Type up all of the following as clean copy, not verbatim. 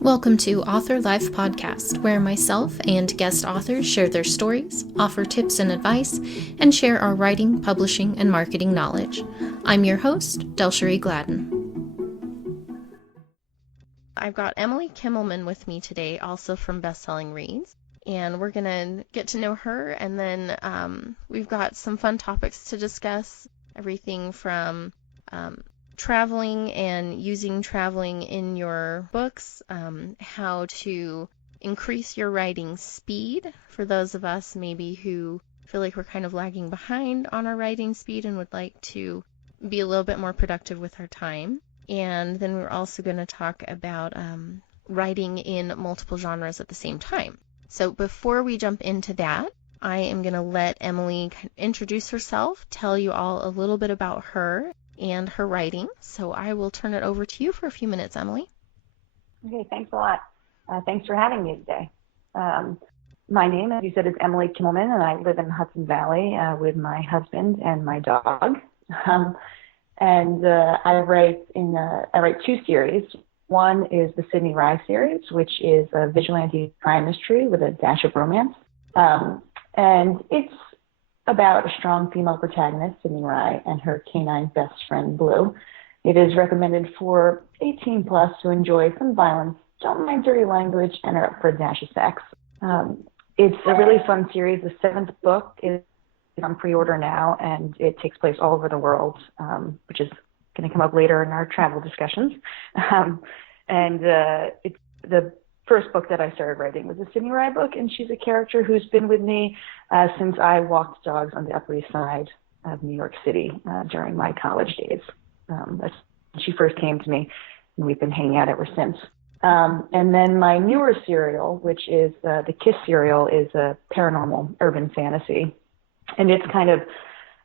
Welcome to Author Life Podcast, where myself and guest authors share their stories, offer tips and advice, and share our writing, publishing, and marketing knowledge. I'm your host, Delcherie Gladden. I've got Emily Kimelman with me today, also from Bestselling Reads, and we're going to get to know her, and then we've got some fun topics to discuss, everything from traveling and using traveling in your books, how to increase your writing speed for those of us maybe who feel like we're kind of lagging behind on our writing speed and would like to be a little bit more productive with our time. And then we're also going to talk about writing in multiple genres at the same time. So before we jump into that, I am going to let Emily introduce herself, tell you all a little bit about her and her writing. So I will turn it over to you for a few minutes, Emily. Okay, thanks a lot. Thanks for having me today. My name, as you said, is Emily Kimelman, and I live in Hudson Valley with my husband and my dog. I write two series. One is the Sydney Rye Series, which is a vigilante crime mystery with a dash of romance. And it's about a strong female protagonist, Sydney Rye, and her canine best friend, Blue. It is recommended for 18 plus to enjoy some violence, don't mind dirty language, and are up for a dash of sex. It's a really fun series. The seventh book is on pre-order now, and it takes place all over the world, which is going to come up later in our travel discussions. It's the first book that I started writing was a Sydney Rye book, and she's a character who's been with me since I walked dogs on the Upper East Side of New York City during my college days. That's when she first came to me, and we've been hanging out ever since. And then my newer serial, which is the Kiss serial, is a paranormal urban fantasy. And it's kind of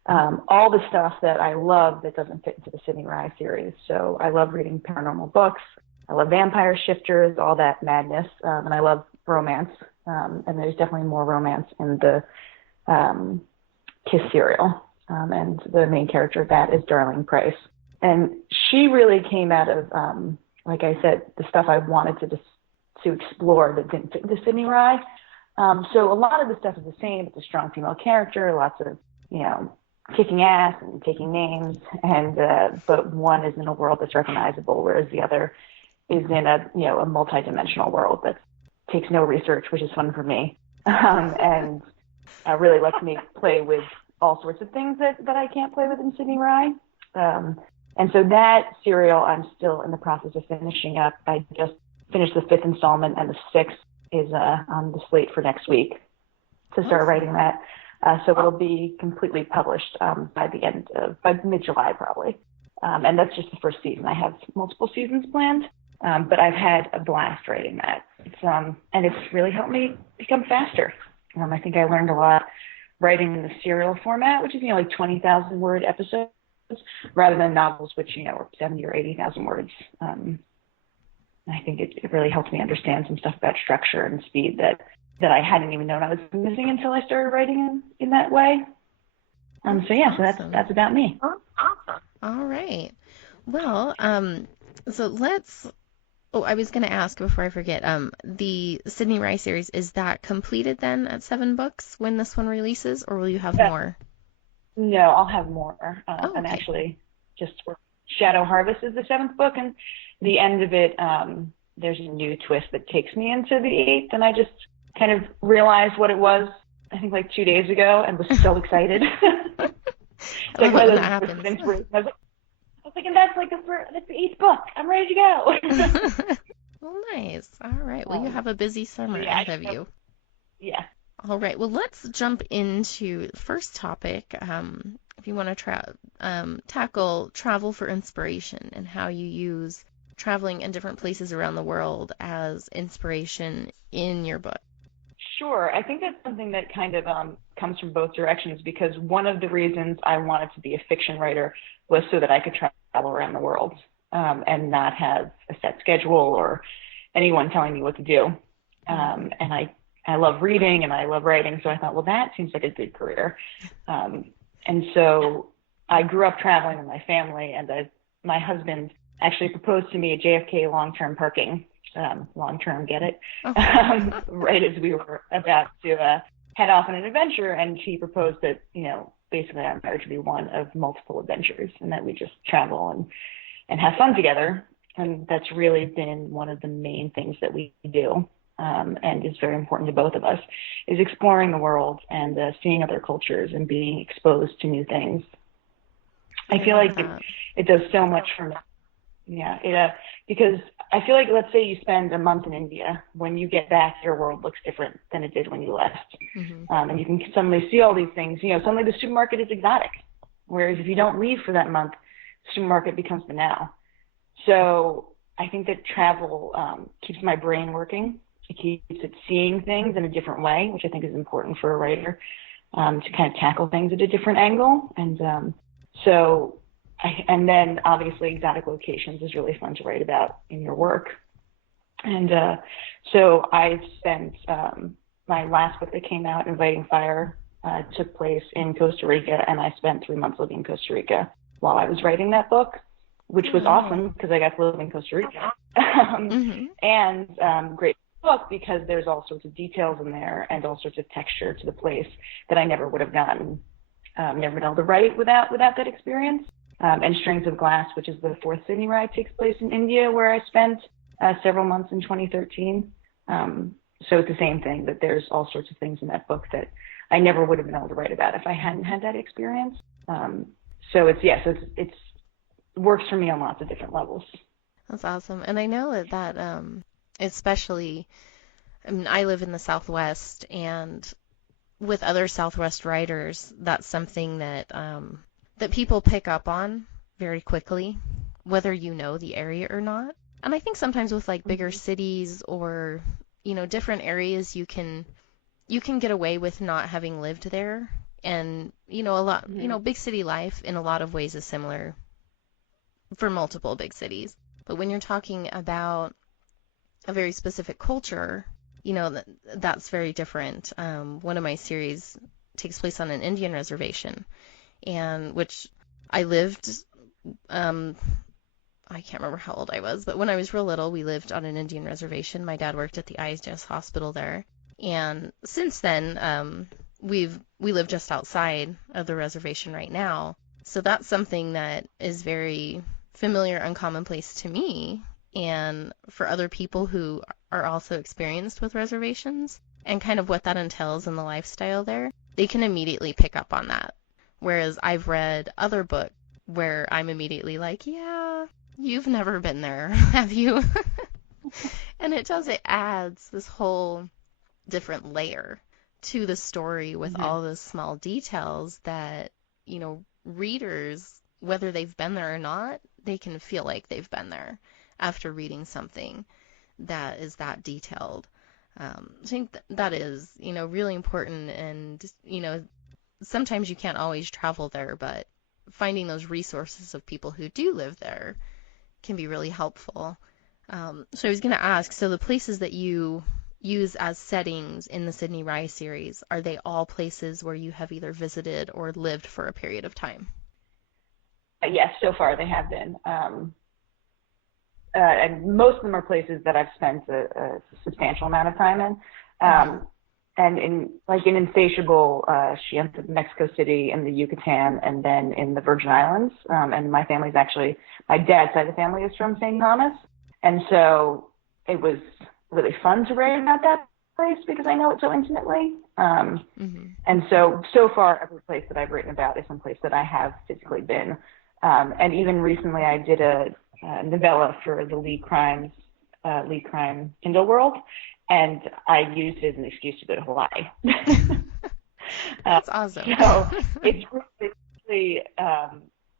all the stuff that I love that doesn't fit into the Sydney Rye series. So I love reading paranormal books. I love vampire shifters, all that madness. And I love romance. And there's definitely more romance in the Kiss serial. And the main character of that is Darling Price. And she really came out of, like I said, the stuff I wanted to explore that didn't fit into Sydney Rye. So a lot of the stuff is the same. It's a strong female character, lots of, kicking ass and taking names, and but one is in a world that's recognizable, whereas the other is in a multi-dimensional world that takes no research, which is fun for me, and really lets me play with all sorts of things that I can't play with in Sydney Rye. And so that serial I'm still in the process of finishing up. I just finished the fifth installment, and the sixth is on the slate for next week to start writing that. So it'll be completely published by mid-July probably. And that's just the first season. I have multiple seasons planned, but I've had a blast writing that. And it's really helped me become faster. I think I learned a lot writing in the serial format, which is, like 20,000 word episodes, rather than novels, which, are 70 or 80,000 words. I think it really helped me understand some stuff about structure and speed that I hadn't even known I was missing until I started writing in that way. So that's about me. All right. Well, I was going to ask before I forget, the Sydney Rye series, is that completed then at 7 books when this one releases, or will you have more? No, I'll have more. Okay. I'm actually Shadow Harvest is the 7th book, and the end of it, there's a new twist that takes me into the 8th, and I just kind of realized what it was, I think like 2 days ago, and was so excited. I love it when that happens. I was like, and that's the 8th book. I'm ready to go. Well, nice. All right. Well, you have a busy summer ahead of you. Yeah. All right. Well, let's jump into the first topic. If you want to tackle travel for inspiration and how you use traveling in different places around the world as inspiration in your book. Sure. I think that's something that kind of comes from both directions, because one of the reasons I wanted to be a fiction writer was so that I could travel around the world and not have a set schedule or anyone telling me what to do. And I love reading and I love writing, so I thought, well, that seems like a good career. And so I grew up traveling with my family, and my husband actually proposed to me at JFK long-term parking long-term, get it? Oh. Right as we were about to head off on an adventure, and she proposed that, basically our marriage would be one of multiple adventures, and that we just travel and have fun together. And that's really been one of the main things that we do, and is very important to both of us, is exploring the world and seeing other cultures and being exposed to new things. I feel like it does so much for me. Yeah, because I feel like, let's say you spend a month in India. When you get back, your world looks different than it did when you left. And you can suddenly see all these things. Suddenly the supermarket is exotic. Whereas if you don't leave for that month, the supermarket becomes the now. So I think that travel keeps my brain working. It keeps it seeing things in a different way, which I think is important for a writer, to kind of tackle things at a different angle. And then obviously exotic locations is really fun to write about in your work. And so I've spent my last book that came out, Inviting Fire, took place in Costa Rica, and I spent 3 months living in Costa Rica while I was writing that book, which was awesome because I got to live in Costa Rica. And great book because there's all sorts of details in there and all sorts of texture to the place that I never would have gotten, never been able to write without that experience. And Strings of Glass, which is the fourth Sydney Rye, takes place in India, where I spent several months in 2013. So it's the same thing, that there's all sorts of things in that book that I never would have been able to write about if I hadn't had that experience. So it works for me on lots of different levels. That's awesome. And I know that especially, I mean, I live in the Southwest, and with other Southwest writers, that's something that that people pick up on very quickly, whether you know the area or not. And I think sometimes with like bigger cities or, different areas, you can get away with not having lived there. And, a lot, big city life in a lot of ways is similar for multiple big cities. But when you're talking about a very specific culture, that's very different. One of my series takes place on an Indian reservation, and which I lived, I can't remember how old I was, but when I was real little, we lived on an Indian reservation. My dad worked at the ISDS hospital there. And since then, we live just outside of the reservation right now. So that's something that is very familiar and commonplace to me, and for other people who are also experienced with reservations and kind of what that entails in the lifestyle there, they can immediately pick up on that. Whereas I've read other books where I'm immediately like, yeah, you've never been there, have you? And it adds this whole different layer to the story with all those small details that, readers, whether they've been there or not, they can feel like they've been there after reading something that is that detailed. I think that is, really important, and, sometimes you can't always travel there, but finding those resources of people who do live there can be really helpful. So I was going to ask, so the places that you use as settings in the Sydney Rye series, are they all places where you have either visited or lived for a period of time? Yes, so far they have been. And most of them are places that I've spent a substantial amount of time in. And in Insatiable, she ends up in Mexico City, in the Yucatan, and then in the Virgin Islands. And my dad's side of the family is from St. Thomas. And so it was really fun to write about that place because I know it so intimately. And so far, every place that I've written about is some place that I have physically been. And even recently, I did a novella for the Lead Crime Kindle World, and I used it as an excuse to go to Hawaii. That's awesome. So it's really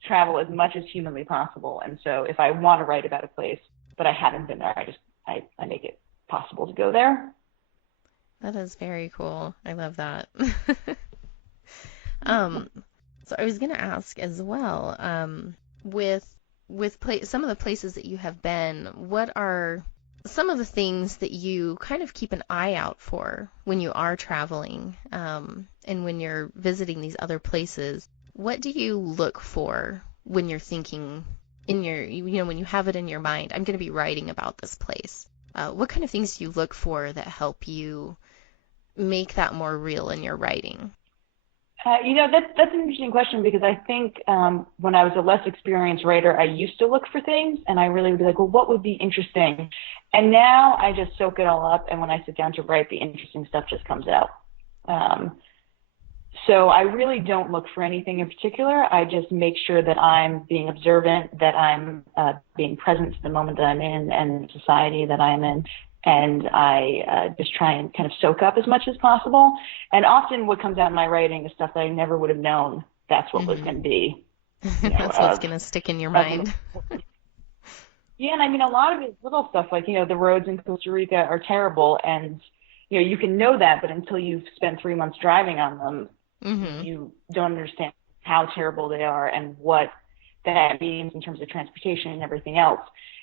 travel as much as humanly possible. And so if I want to write about a place but I haven't been there, I make it possible to go there. That is very cool. I love that. So I was going to ask as well, with some of the places that you have been, what are some of the things that you kind of keep an eye out for when you are traveling, and when you're visiting these other places? What do you look for when you're thinking in your, when you have it in your mind, I'm going to be writing about this place? what kind of things do you look for that help you make that more real in your writing? That's an interesting question because I think when I was a less experienced writer, I used to look for things and I really would be like, well, what would be interesting? And now I just soak it all up, and when I sit down to write, the interesting stuff just comes out. Um, so I really don't look for anything in particular. I just make sure that I'm being observant, that I'm being present to the moment that I'm in and the society that I'm in. And I just try and kind of soak up as much as possible. And often what comes out in my writing is stuff that I never would have known that's what was Hmm. going to be, you know, That's what's gonna stick in your of mind. yeah, and I mean, a lot of it is little stuff like, the roads in Costa Rica are terrible, and, you can know that, but until you've spent 3 months driving on them, Hmm. you don't understand how terrible they are and what that means in terms of transportation and everything else.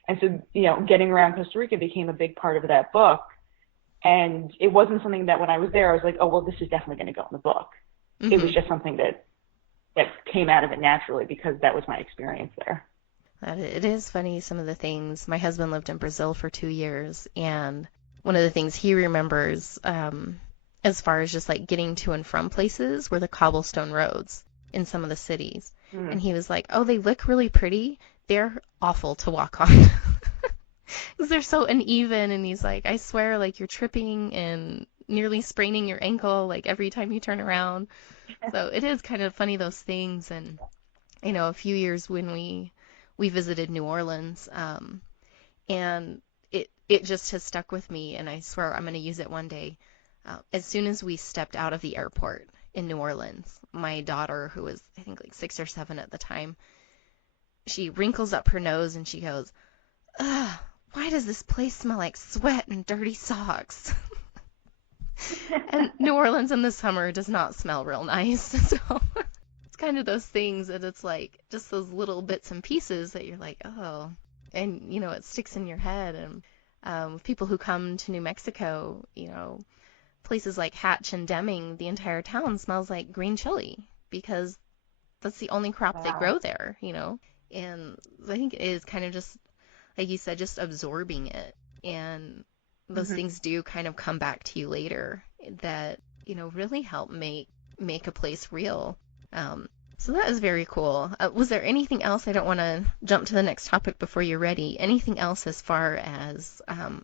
And so, getting around Costa Rica became a big part of that book. And it wasn't something that when I was there, I was like, oh, well, this is definitely going to go in the book. It was Hmm. just something that came out of it naturally because that was my experience there. That it is funny, some of the things. My husband lived in Brazil for 2 years, and one of the things he remembers, as far as just like getting to and from places, were the cobblestone roads in some of the cities. And Mm. he was like, "Oh, they look really pretty. They're awful to walk on." 'Cause they're so uneven, and he's like, "I swear, like you're tripping and nearly spraining your ankle like every time you turn around." So it is kind of funny those things. And a few years when we visited New Orleans, and it just has stuck with me, and I swear I'm going to use it one day. As soon as we stepped out of the airport in New Orleans, my daughter, who was I think like 6 or 7 at the time, she wrinkles up her nose and she goes, "Ugh, why does this place smell like sweat and dirty socks?" And New Orleans in the summer does not smell real nice. So it's kind of those things that it's like just those little bits and pieces that you're like, oh, and it sticks in your head. And with people who come to New Mexico, places like Hatch and Deming, the entire town smells like green chili because that's the only crop they Wow. grow there. And I think it is kind of just, like you said, just absorbing it. And those Hmm. things do kind of come back to you later that, really help make a place real. Um, so that is very cool. Was there anything else? I don't want to jump to the next topic before you're ready. Anything else as far as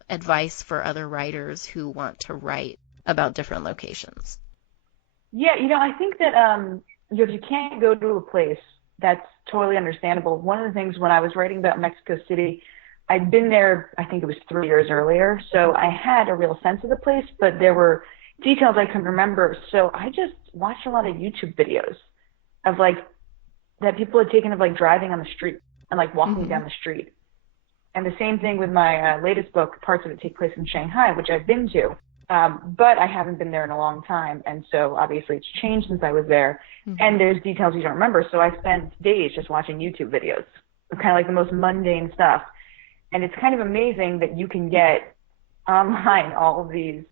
advice for other writers who want to write about different locations? Yeah, I think that if you can't go to a place, that's totally understandable. One of the things when I was writing about Mexico City, I'd been there, I think it was 3 years earlier, so I had a real sense of the place, but there were details I couldn't remember. So I just watched a lot of YouTube videos of like that people had taken of like driving on the street and like walking Hmm. down the street. And the same thing with my latest book, parts of it take place in Shanghai, which I've been to. But I haven't been there in a long time. And so obviously it's changed since I was there. Hmm. And there's details you don't remember. So I spent days just watching YouTube videos of kind of like the most mundane stuff. And it's kind of amazing that you can get online all of these,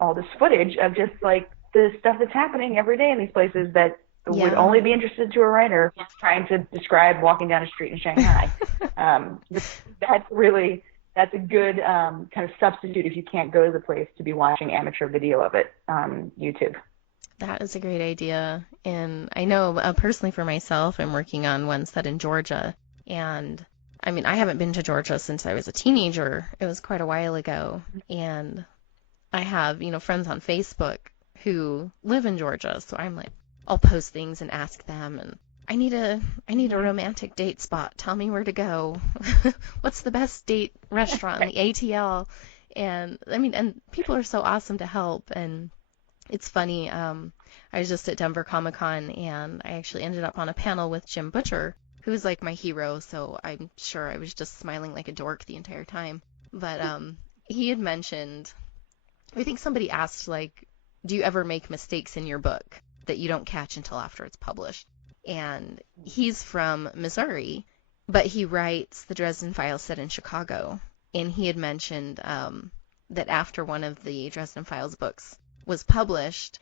all this footage of just like the stuff that's happening every day in these places that would Yeah. only be interested to a writer who's trying to describe walking down a street in Shanghai. But that's a good kind of substitute if you can't go to the place to be watching amateur video of it on YouTube. That is a great idea. And I know personally for myself, I'm working on one set in Georgia. And I mean, I haven't been to Georgia since I was a teenager. It was quite a while ago. And I have, friends on Facebook who live in Georgia. So I'm like, I'll post things and ask them. And I need a, I need a Mm-hmm. romantic date spot. Tell me where to go. What's the best date restaurant in the ATL? And I mean, and people are so awesome to help. And it's funny. I was just at Denver Comic Con and I actually ended up on a panel with Jim Butcher, who's like my hero. So I'm sure I was just smiling like a dork the entire time. But he had mentioned, I think somebody asked, like, do you ever make mistakes in your book that you don't catch until after it's published? And he's from Missouri, but he writes the Dresden Files set in Chicago. And he had mentioned that after one of the Dresden Files books was published,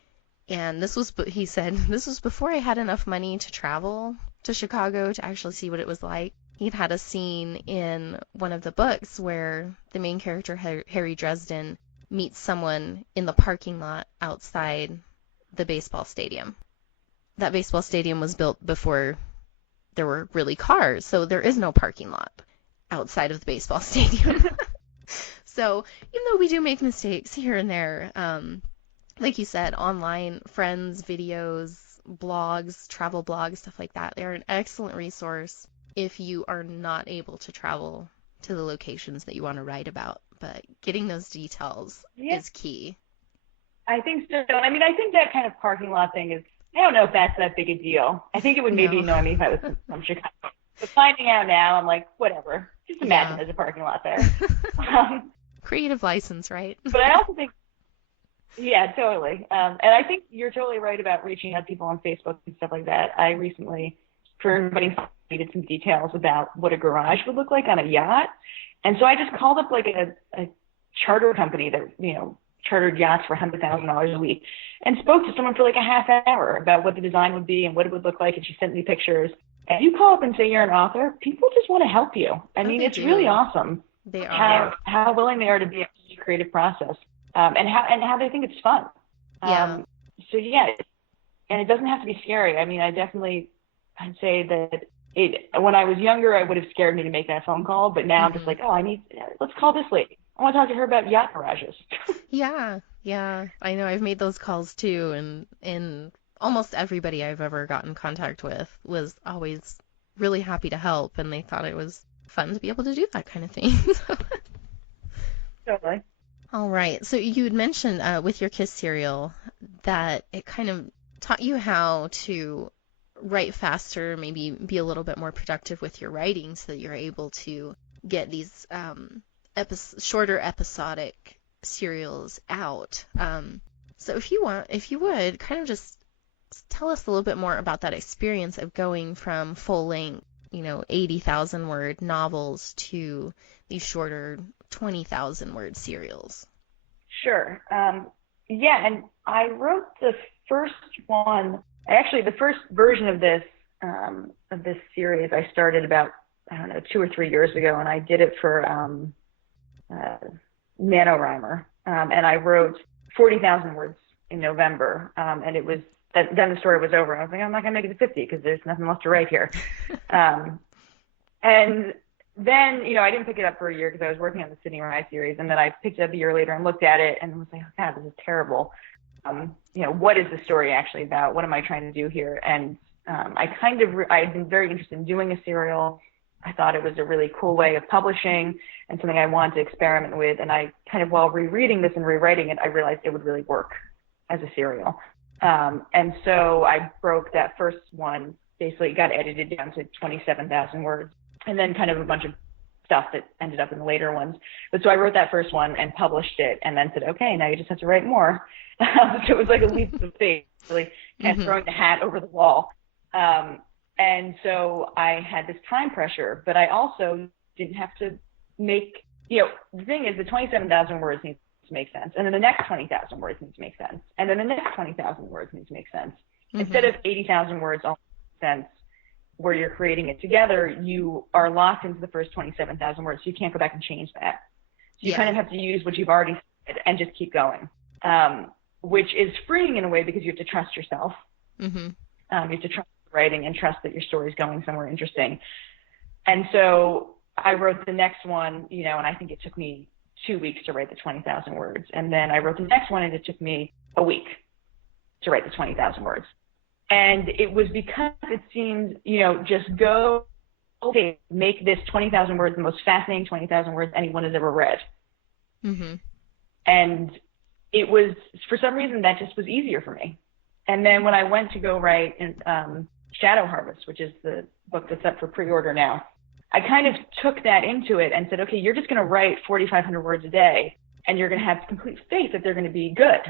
and he said, this was before I had enough money to travel to Chicago to actually see what it was like. he'd had a scene in one of the books where the main character, Harry Dresden, meets someone in the parking lot outside the baseball stadium. That baseball stadium was built before there were really cars, so there is no parking lot outside of the baseball stadium. So even though we do make mistakes here and there, like you said, online friends, videos, blogs, travel blogs, stuff like that, they're an excellent resource if you are not able to travel to the locations that you want to write about. But getting those details is key. I think so. I mean, I think that kind of parking lot thing is, I don't know if that's that big a deal. I think it would maybe annoy me if I was from Chicago. But finding out now, I'm like, whatever. Just imagine there's a parking lot there. Creative license, right? But I also think, yeah, totally. And I think you're totally right about reaching out to people on Facebook and stuff like that. I recently, for everybody, needed some details about what a garage would look like on a yacht. And so I just called up like a charter company that, you know, chartered yachts for $100,000 a week and spoke to someone for like a half hour about what the design would be and what it would look like. And she sent me pictures. And you call up and say you're an author, people just want to help you. I mean, it's really awesome. They are. How willing they are to be a creative process, and how they think it's fun. So yeah, and it doesn't have to be scary. I mean, I'd say that when I was younger, it would have scared me to make that phone call, but now I'm just like, let's call this lady. I want to talk to her about yacht garages. Yeah. I know I've made those calls too, and almost everybody I've ever gotten in contact with was always really happy to help, and they thought it was fun to be able to do that kind of thing. Totally. All right. So you had mentioned with your Kiss serial that it kind of taught you how to write faster, maybe be a little bit more productive with your writing so that you're able to get these shorter episodic serials out. So if you would kind of just tell us a little bit more about that experience of going from full-length, 80,000 word novels to these shorter 20,000 word serials. Sure. Yeah, and I wrote the first one. Actually, the first version of this series I started about 2 or 3 years ago, and I did it for NaNoWriMo, and I wrote 40,000 words in November, and it was. Then the story was over. I was like, I'm not going to make it to 50 because there's nothing left to write here. And then, I didn't pick it up for a year because I was working on the Sydney Rye series. And then I picked it up a year later and looked at it and was like, oh, God, this is terrible. What is the story actually about? What am I trying to do here? And I had been very interested in doing a serial. I thought it was a really cool way of publishing and something I wanted to experiment with. And I kind of, while rereading this and rewriting it, I realized it would really work as a serial. And so I broke that first one, basically got edited down to 27,000 words, and then kind of a bunch of stuff that ended up in the later ones. But so I wrote that first one and published it and then said, okay, now you just have to write more. So it was like a leap of faith, really kind of throwing the hat over the wall. And so I had this time pressure, but I also didn't have to make, the thing is the 27,000 words needs to make sense. And then the next 20,000 words need to make sense. And then the next 20,000 words need to make sense. Instead of 80,000 words all make sense, where you're creating it together, you are locked into the first 27,000 words. So you can't go back and change that. So you kind of have to use what you've already said and just keep going, which is freeing in a way because you have to trust yourself. You have to trust writing and trust that your story is going somewhere interesting. And so I wrote the next one, and I think it took me 2 weeks to write the 20,000 words. And then I wrote the next one and it took me a week to write the 20,000 words. And it was because it seemed, just go, okay, make this 20,000 words the most fascinating 20,000 words anyone has ever read. And it was, for some reason, that just was easier for me. And then when I went to go write Shadow Harvest, which is the book that's up for pre-order now, I kind of took that into it and said, okay, you're just going to write 4,500 words a day, and you're going to have complete faith that they're going to be good.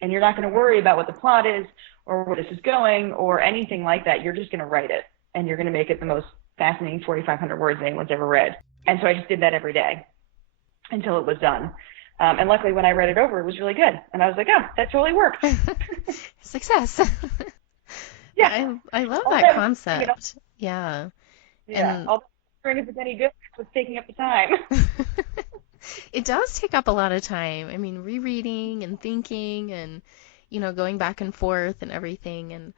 And you're not going to worry about what the plot is or where this is going or anything like that. You're just going to write it, and you're going to make it the most fascinating 4,500 words anyone's ever read. And so I just did that every day until it was done. And luckily, when I read it over, it was really good. And I was like, oh, that totally worked. Success. Yeah. I love that concept. Yeah. Yeah. And Although wondering if it's any good, it's what's taking up the time. it does take up a lot of time. I mean, rereading and thinking and, going back and forth and everything.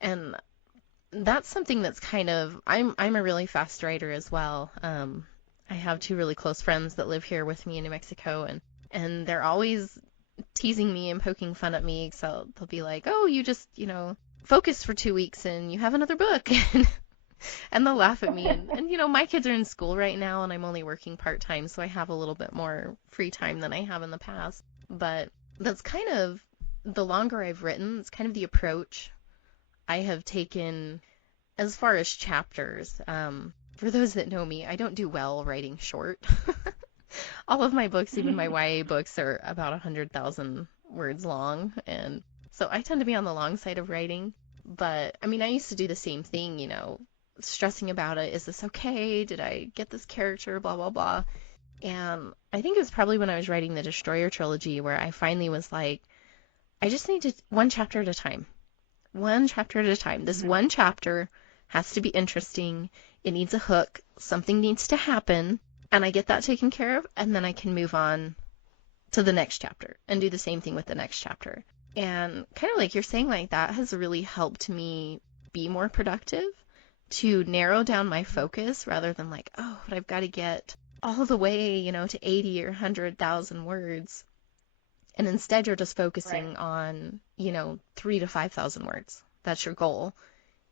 And that's something that's kind of, I'm a really fast writer as well. I have two really close friends that live here with me in New Mexico, and they're always teasing me and poking fun at me. So they'll be like, "Oh, you just, focused for 2 weeks and you have another book." And they'll laugh at me. And my kids are in school right now, and I'm only working part-time, so I have a little bit more free time than I have in the past. But that's kind of the longer I've written, it's kind of the approach I have taken as far as chapters. For those that know me, I don't do well writing short. All of my books, even my YA books, are about 100,000 words long, and so I tend to be on the long side of writing. But I mean, I used to do the same thing, stressing about it. Is this okay? Did I get this character? Blah, blah, blah. And I think it was probably when I was writing the Destroyer trilogy where I finally was like, I just need to one chapter at a time. One chapter at a time. This one chapter has to be interesting. It needs a hook. Something needs to happen. And I get that taken care of, and then I can move on to the next chapter and do the same thing with the next chapter. And kind of like you're saying, like that has really helped me be more productive, to narrow down my focus rather than like, oh, but I've got to get all the way, to 80 or 100,000 words. And instead you're just focusing on, 3 to 5,000 words. That's your goal.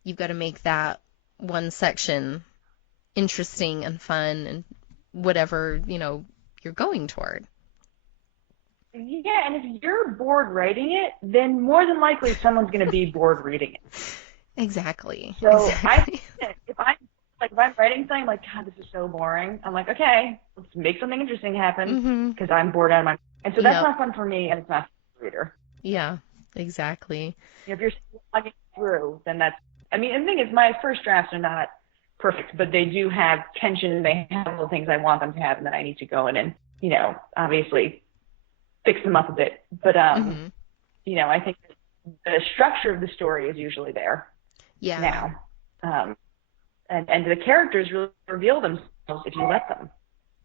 You've got to make that one section interesting and fun and whatever, you're going toward. Yeah, and if you're bored writing it, then more than likely someone's going to be bored reading it. Exactly. So Exactly. if I'm writing something, I'm like, God, this is so boring. I'm like, okay, let's make something interesting happen because I'm bored out of my. And so that's not fun for me, and it's not fun for the reader. Yeah, exactly. If you're slugging through, then that's. I mean, and the thing is, my first drafts are not perfect, but they do have tension, and they have all the things I want them to have, and then I need to go in and, obviously fix them up a bit. But I think the structure of the story is usually there. Yeah. Now. And the characters really reveal themselves if you let them.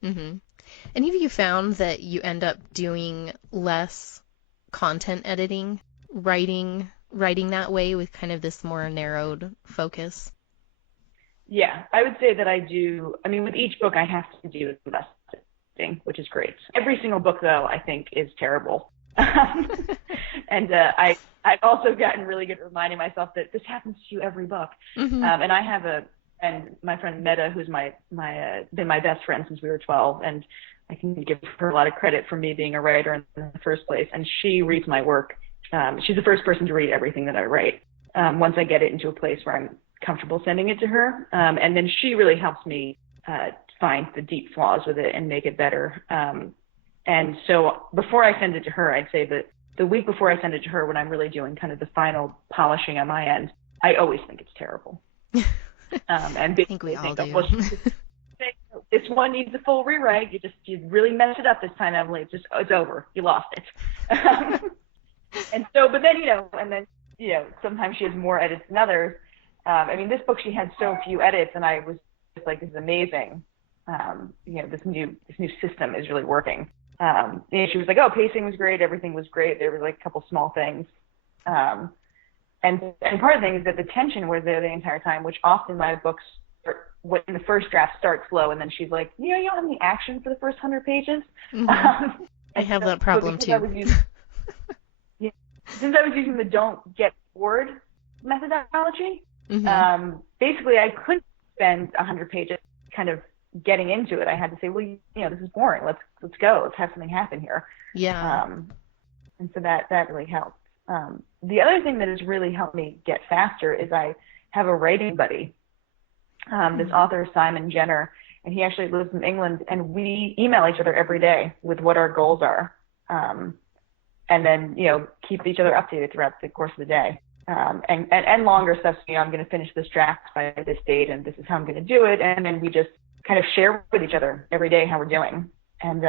Mm-hmm. And have you found that you end up doing less content editing, writing that way with kind of this more narrowed focus? Yeah, I would say that I do. I mean, with each book, I have to do less editing, which is great. Every single book, though, I think is terrible. And I've also gotten really good at reminding myself that this happens to you every book. And I have my friend Meta, who's been my best friend since we were 12, and I can give her a lot of credit for me being a writer in the first place. And she reads my work. She's the first person to read everything that I write. Once I get it into a place where I'm comfortable sending it to her, and then she really helps me find the deep flaws with it and make it better. And so before I send it to her, I'd say that the week before I send it to her, when I'm really doing kind of the final polishing on my end, I always think it's terrible. And I think we all do. Well, this one needs a full rewrite. You really messed it up this time, Emily. It's over. You lost it. And so, but then, sometimes she has more edits than others. I mean, this book, she had so few edits, and I was just like, this is amazing. This new system is really working. And she was like, oh, pacing was great. Everything was great. There were like a couple small things. And part of the thing is that the tension was there the entire time, which often my books, when the first draft starts slow, and then she's like, you don't have any action for the first 100 pages. I have that problem too. Since I was using the don't get bored methodology, basically I couldn't spend 100 pages kind of getting into it. I had to say, well, this is boring. Let's go. Let's have something happen here. Yeah. And so that really helped. The other thing that has really helped me get faster is I have a writing buddy, this author, Simon Jenner, and he actually lives in England, and we email each other every day with what our goals are. And then, keep each other updated throughout the course of the day. And longer stuff, I'm going to finish this draft by this date, and this is how I'm going to do it. And then we just kind of share with each other every day how we're doing. And,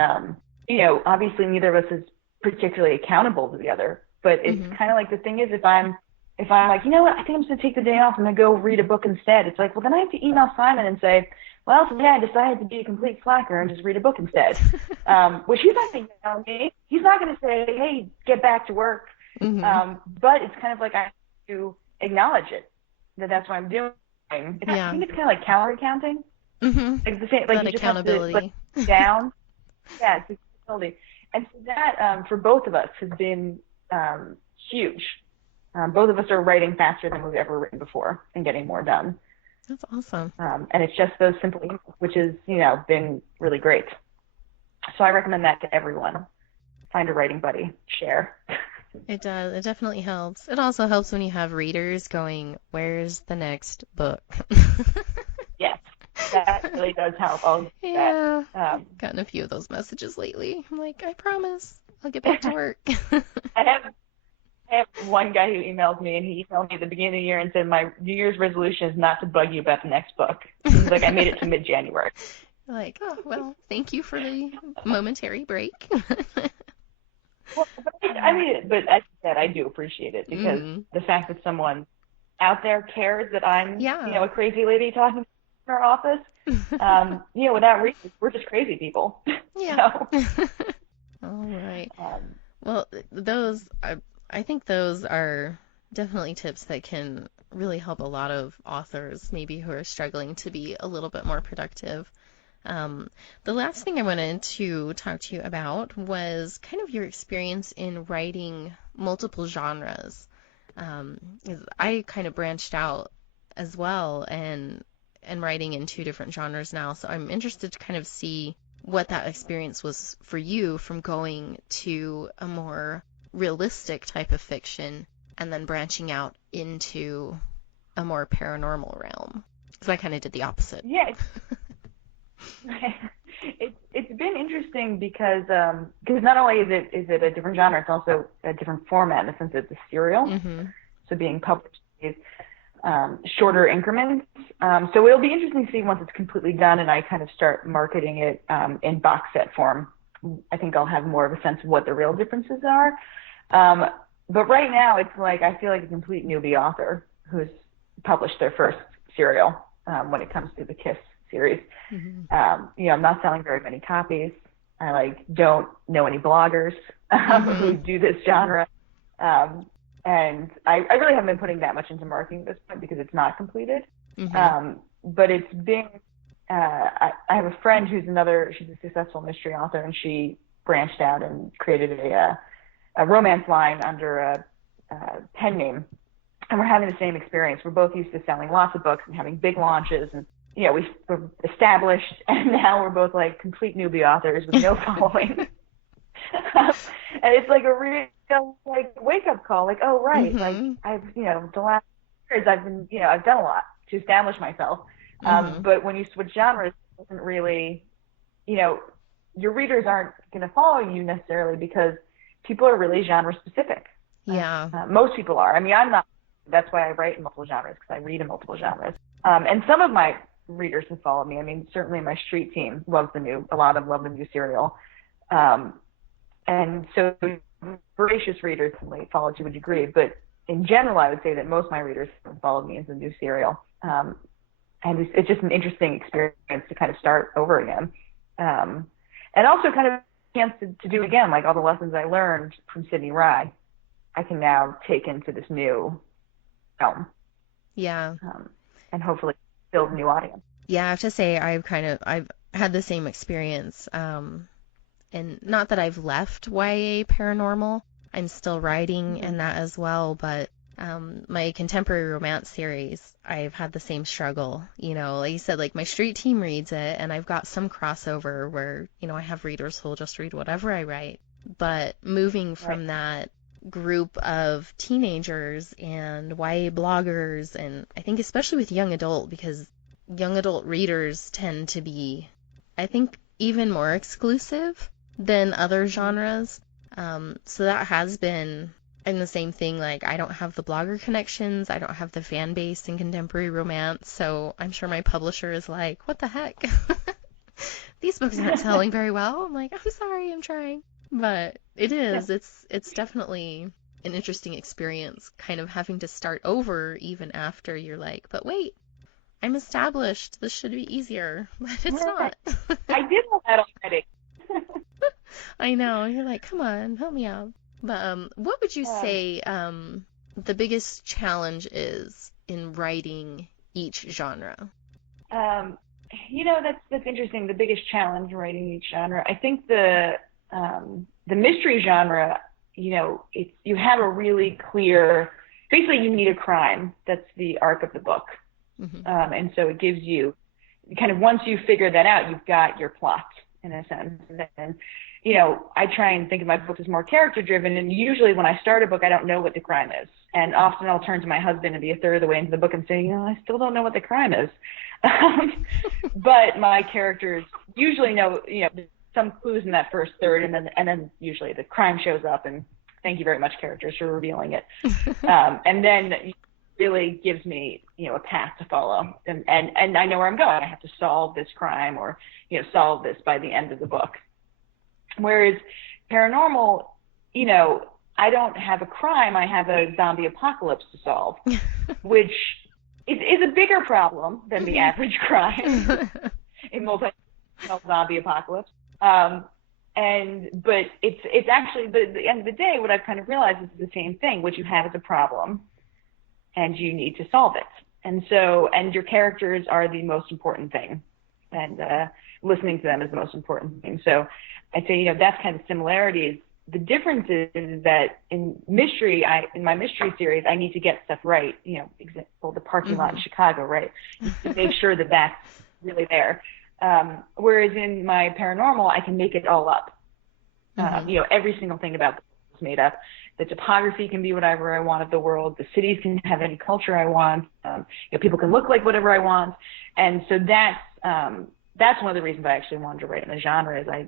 obviously neither of us is particularly accountable to the other, but it's kind of like the thing is, if I'm if I'm like, you know what, I think I'm just going to take the day off. I'm going to go read a book instead. It's like, well, then I have to email Simon and say, well, today I decided to be a complete slacker and just read a book instead. Which he's not going to tell me. He's not going to say, hey, get back to work. Mm-hmm. But it's kind of like I have to acknowledge it, that that's what I'm doing. I Yeah. think it's kind of like calorie counting. Mm-hmm. Like the same, like That you just have to accountability. put down. Yeah, it's accountability. And so that, for both of us, has been huge. Both of us are writing faster than we've ever written before and getting more done. That's awesome. And it's just those simple emails, which has, been really great. So I recommend that to everyone. Find a writing buddy. Share. It does. It definitely helps. It also helps when you have readers going, where's the next book? Yes, that really does help. Yeah. That. Gotten a few of those messages lately. I'm like, I promise I'll get back to work. I have one guy who emails me, and he emailed me at the beginning of the year and said, my New Year's resolution is not to bug you about the next book. He's like, I made it to mid-January. Like, oh, well, thank you for the momentary break. Well, but as you said, I do appreciate it because the fact that someone out there cares that I'm, Yeah. a crazy lady talking in our office, without reason, we're just crazy people. Yeah. So, All right. Well, those, I think those are definitely tips that can really help a lot of authors, maybe who are struggling to be a little bit more productive. The last thing I wanted to talk to you about was kind of your experience in writing multiple genres. 'Cause I kind of branched out as well and writing in two different genres now, so I'm interested to kind of see what that experience was for you from going to a more realistic type of fiction and then branching out into a more paranormal realm. Because I kind of did the opposite. yeah, it's been interesting because not only is it a different genre, it's also a different format in the sense that it's a serial. Mm-hmm. So being published in shorter increments. So it'll be interesting to see once it's completely done and I kind of start marketing it in box set form. I think I'll have more of a sense of what the real differences are. But right now, it's like I feel like a complete newbie author who's published their first serial when it comes to the Kiss series. Mm-hmm. I'm not selling very many copies. I don't know any bloggers who do this genre. And I really haven't been putting that much into marketing at this point because it's not completed. Mm-hmm. But it's been, I have a friend she's a successful mystery author, and she branched out and created a romance line under a pen name. And we're having the same experience. We're both used to selling lots of books and having big launches, and we're established, and now we're both like complete newbie authors with no following. And it's like a real wake up call. Like, oh right, Mm-hmm. like I've the last years I've been I've done a lot to establish myself. But when you switch genres, it doesn't really your readers aren't going to follow you necessarily because people are really genre specific. Yeah. Most people are. I mean, I'm not. That's why I write in multiple genres because I read in multiple genres. And some of my readers have followed me. I mean, certainly my street team loves a lot of them love the new serial. And so voracious readers can follow to a degree, but in general, I would say that most of my readers have followed me as a new serial. And it's just an interesting experience to kind of start over again. And also kind of a chance to do again, like all the lessons I learned from Sydney Rye, I can now take into this new film. Yeah. And hopefully build a new audience. Yeah, I have to say I've had the same experience. And not that I've left YA paranormal. I'm still writing in that as well, but my contemporary romance series, I've had the same struggle. Like you said, like my street team reads it, and I've got some crossover where, I have readers who'll just read whatever I write. But moving from that group of teenagers and YA bloggers, and I think especially with young adult, because young adult readers tend to be, I think, even more exclusive than other genres. So that has been, and the same thing, like I don't have the blogger connections, I don't have the fan base in contemporary romance, so I'm sure my publisher is like, what the heck? These books aren't selling very well. I'm like, I'm sorry, I'm trying. But it is, it's definitely an interesting experience, kind of having to start over even after you're like, but wait, I'm established. This should be easier, but it's Right. not. I did all that already. I know. You're like, come on, help me out. But what would you um, say the biggest challenge is in writing each genre? um, that's interesting. The biggest challenge in writing each genre, I think the mystery genre, you have a really clear. Basically, you need a crime. That's the arc of the book, Hmm. and so it gives you kind of once you figure that out, you've got your plot in a sense. And then, I try and think of my books as more character driven. And usually when I start a book, I don't know what the crime is. And often I'll turn to my husband and be a third of the way into the book and say, I still don't know what the crime is. But my characters usually know, some clues in that first third, and then usually the crime shows up. And thank you very much, characters, for revealing it. And then really gives me, a path to follow, and I know where I'm going. I have to solve this crime or, solve this by the end of the book. Whereas paranormal, I don't have a crime. I have a zombie apocalypse to solve, which is a bigger problem than the average crime in multi-dimensional zombie apocalypse. But it's actually, but at the end of the day, what I've kind of realized is the same thing. What you have is a problem, and you need to solve it. And your characters are the most important thing, and listening to them is the most important thing. So I'd say, that's kind of similarities. The difference is that in my mystery series, I need to get stuff right. Example, the parking lot in Chicago, right? To make sure that that's really there. Whereas in my paranormal, I can make it all up. Every single thing about the world is made up. The topography can be whatever I want of the world. The cities can have any culture I want. People can look like whatever I want. And so that's one of the reasons I actually wanted to write in the genre. Is I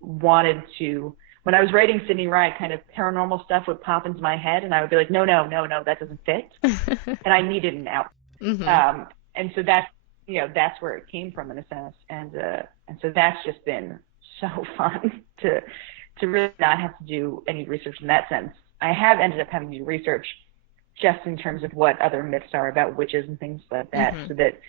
wanted to, when I was writing Sydney Rye, kind of paranormal stuff would pop into my head, and I would be like, no, that doesn't fit, and I needed an out. And so that's where it came from in a sense, and so that's just been so fun to really not have to do any research in that sense. I have ended up having to do research just in terms of what other myths are about witches and things like that, so that,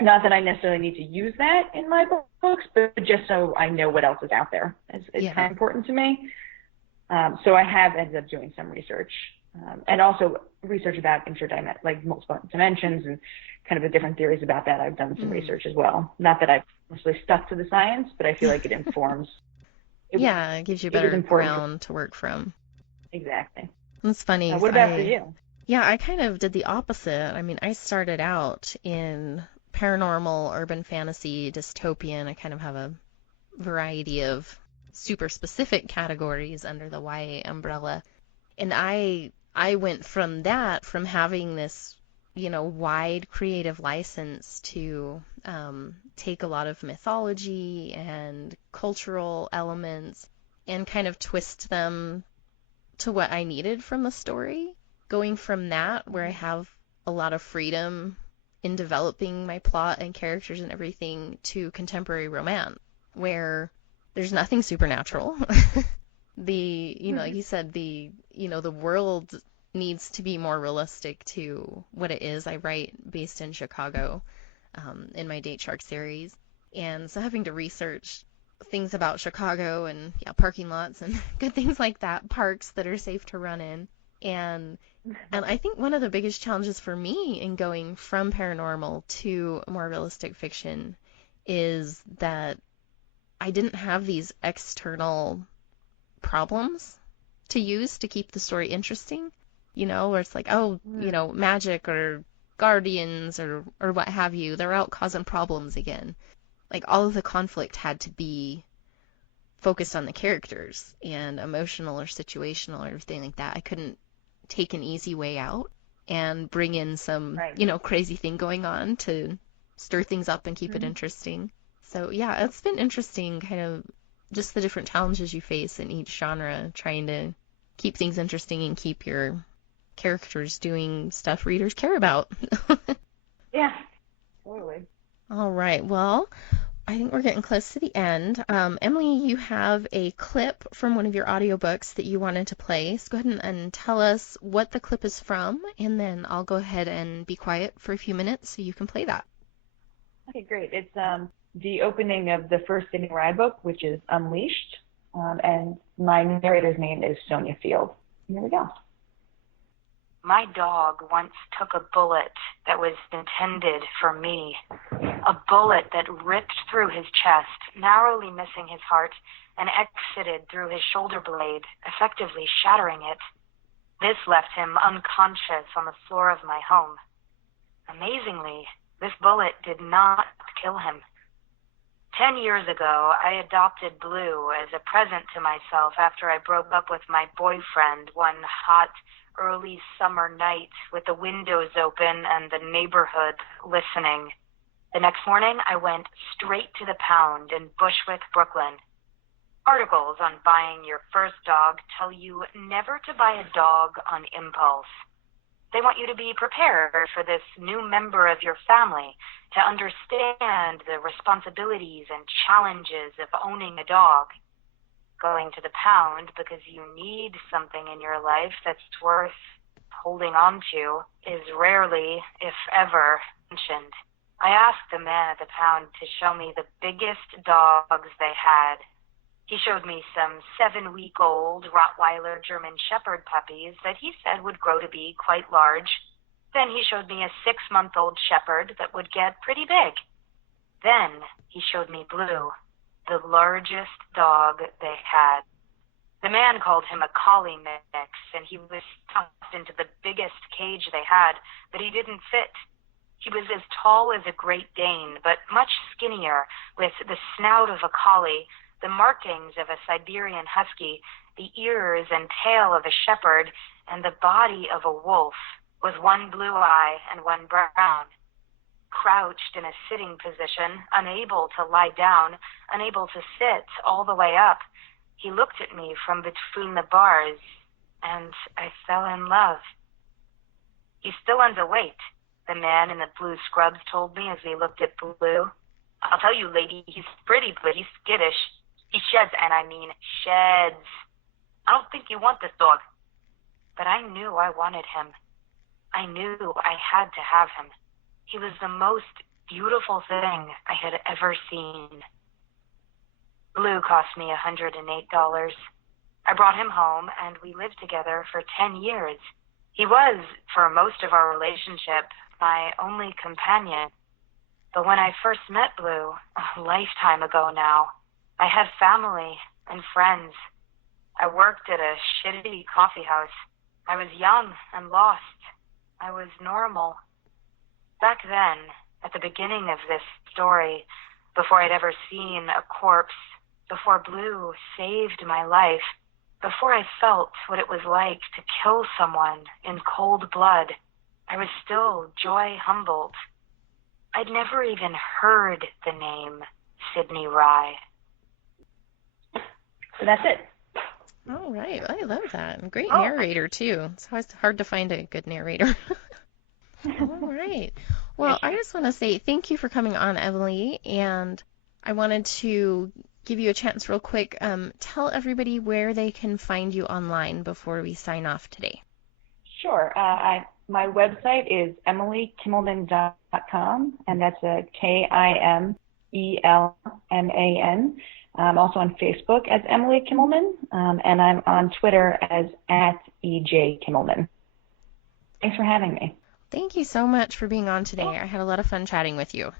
not that I necessarily need to use that in my books, but just so I know what else is out there. It's kind of important to me. So I have ended up doing some research, and also research about like multiple dimensions and kind of the different theories about that. I've done some research as well. Not that I've necessarily stuck to the science, but I feel like it informs. It gives you a better ground to work from. Exactly. It's funny. What about for you? Yeah, I kind of did the opposite. I mean, I started out in paranormal, urban fantasy, dystopian. I kind of have a variety of super specific categories under the YA umbrella. And I went from having this, wide creative license to take a lot of mythology and cultural elements and kind of twist them to what I needed from the story. Going from that, where I have a lot of freedom in developing my plot and characters and everything, to contemporary romance, where there's nothing supernatural. Like you said, the world needs to be more realistic to what it is. I write based in Chicago, in my Date Shark series. And so having to research things about Chicago and parking lots and good things like that, parks that are safe to run in. And I think one of the biggest challenges for me in going from paranormal to more realistic fiction is that I didn't have these external problems to use to keep the story interesting, where it's like, magic or guardians or what have you, they're out causing problems again. Like, all of the conflict had to be focused on the characters and emotional or situational or everything like that. I couldn't take an easy way out and bring in some, crazy thing going on to stir things up and keep it interesting. So yeah, it's been interesting, kind of just the different challenges you face in each genre, trying to keep things interesting and keep your characters doing stuff readers care about. Yeah, totally. All right. Well, I think we're getting close to the end. Emily, you have a clip from one of your audiobooks that you wanted to play. So go ahead and tell us what the clip is from, and then I'll go ahead and be quiet for a few minutes so you can play that. Okay, great. It's the opening of the first Sydney Rye book, which is Unleashed, and my narrator's name is Sonia Field. Here we go. My dog once took a bullet that was intended for me, a bullet that ripped through his chest, narrowly missing his heart, and exited through his shoulder blade, effectively shattering it. This left him unconscious on the floor of my home. Amazingly, this bullet did not kill him. 10 years ago, I adopted Blue as a present to myself after I broke up with my boyfriend one hot, early summer night with the windows open and the neighborhood listening. The next morning, I went straight to the Pound in Bushwick, Brooklyn. Articles on buying your first dog tell you never to buy a dog on impulse. They want you to be prepared for this new member of your family, to understand the responsibilities and challenges of owning a dog. Going to the Pound because you need something in your life that's worth holding on to is rarely, if ever, mentioned. I asked the man at the Pound to show me the biggest dogs they had. He showed me some 7-week-old Rottweiler German Shepherd puppies that he said would grow to be quite large. Then he showed me a 6-month-old Shepherd that would get pretty big. Then he showed me Blue, the largest dog they had. The man called him a collie mix, and he was stuffed into the biggest cage they had, but he didn't fit. He was as tall as a Great Dane, but much skinnier, with the snout of a collie, the markings of a Siberian husky, the ears and tail of a shepherd, and the body of a wolf, with one blue eye and one brown. Crouched in a sitting position, unable to lie down, unable to sit all the way up, he looked at me from between the bars, and I fell in love. He's still underweight, the man in the blue scrubs told me as we looked at Blue. I'll tell you, lady, he's pretty, but he's skittish. He sheds, and I mean sheds. I don't think you want this dog. But I knew I wanted him. I knew I had to have him. He was the most beautiful thing I had ever seen. Blue cost me $108. I brought him home, and we lived together for 10 years. He was, for most of our relationship, my only companion. But when I first met Blue, a lifetime ago now, I had family and friends. I worked at a shitty coffee house. I was young and lost. I was normal. Back then, at the beginning of this story, before I'd ever seen a corpse, before Blue saved my life, before I felt what it was like to kill someone in cold blood, I was still Joy Humboldt. I'd never even heard the name Sydney Rye. So that's it. All right. I love that. Great narrator, too. It's always hard to find a good narrator. All right. Well, I just want to say thank you for coming on, Emily. And I wanted to give you a chance real quick. Tell everybody where they can find you online before we sign off today. Sure. My website is emilykimelman.com, and that's a Kimelman. I'm also on Facebook as Emily Kimelman, and I'm on Twitter as @EJKimelman. Thanks for having me. Thank you so much for being on today. I had a lot of fun chatting with you.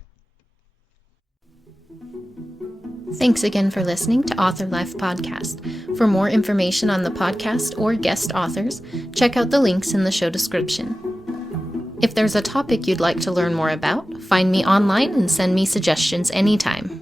Thanks again for listening to Author Life Podcast. For more information on the podcast or guest authors, check out the links in the show description. If there's a topic you'd like to learn more about, find me online and send me suggestions anytime.